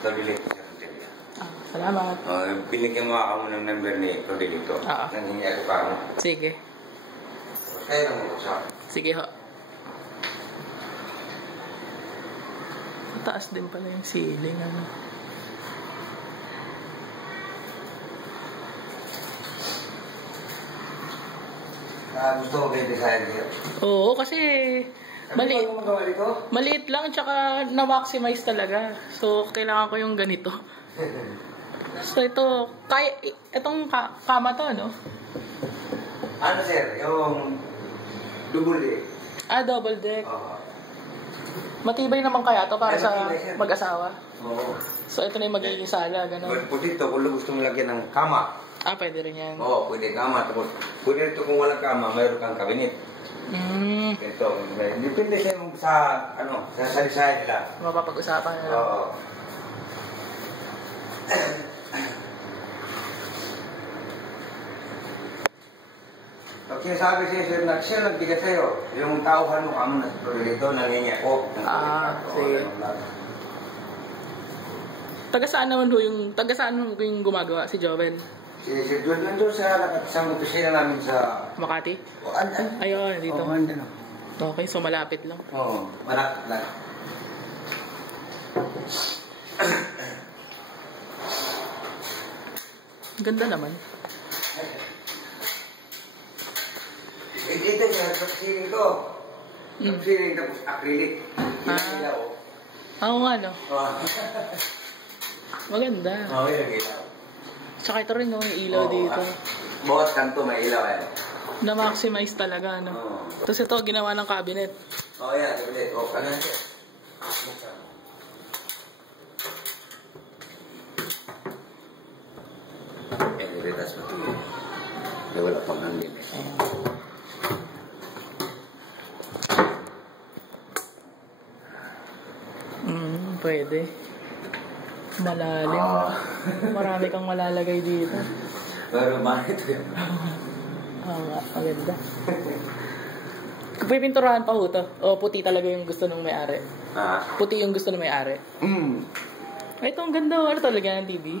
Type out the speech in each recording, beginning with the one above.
Rodelito sa Rodelia. Salamat. Binigyan mo ako ng number ni Rodelito. Nanghingi ako ka mo. Sige. Kaya lang mo siya. Sige ho. Mataas din pala yung ceiling, ano. Gusto mo kayo design niya? Oo, kasi maliit. Ano ba magawa dito? Maliit lang, tsaka na-maximize talaga. So, kailangan ko yung ganito. So, ito, itong kama to, no? Ano sir, yung double deck. Double deck. Matibay naman kaya to para sa mag-asawa? Oo. So, ito na yung magiging sala, gano'n? Kung dito, kung gusto mo lagyan ng kama. Pwede rin yan. Oo, pwede kama. Tapos, pwede ito kung walang kama, mayroon kang kabinet. Ito, depende sa sa salisay nila. Mapapag-usapan nila. Oo. Pag sinasabi siya, sir, siya nagbigay sa'yo. Yung tauhan mo, kamo na dito, nangingi ako. Sige. Taga saan naman yung gumagawa, si Jovel? Si Joel nandun sa isang opisina namin sa Makati? Ayun, dito. Okay, so malapit lang. Oo, malapit lang. Ganda naman. Dito siya, sa ceiling ko. Sa ceiling, tapos acrylic. Ilaw. Oo nga, no? Maganda. Oo, yung ilaw. Tsaka ito rin, no? Yung ilaw dito. Bawat kanto may ilaw, Na-maximize talaga, no? Tapos ito, ginawa ng cabinet. Oo, yan, cabinet. O, ano yan? Yan, nilitas mo ito. Wala pang hangin. Pwede. Malalim. Marami kang malalagay dito. Pero bakit yun? Maganda. Pipinturahan pa ho to. O puti talaga yung gusto ng may-ari? Puti yung gusto ng may-ari? Ito ang ganda. Ano talaga ng TV?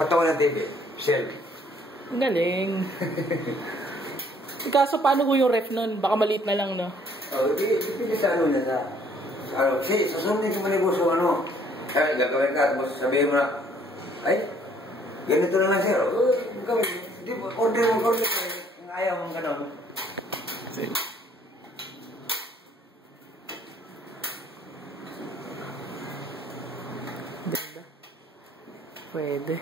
Patawan ng TV. Shell. Ang galing. Kaso paano ho yung ref nun? Baka maliit na lang, no? Dipindi sa ano niya. Sasundin sa manibusyo, gagawin ka, tapos sabihin mo na, ay, ganito na lang sir. Gawin, order mo, kung ayaw mong gano'n. Sige. Ganda. Pwede.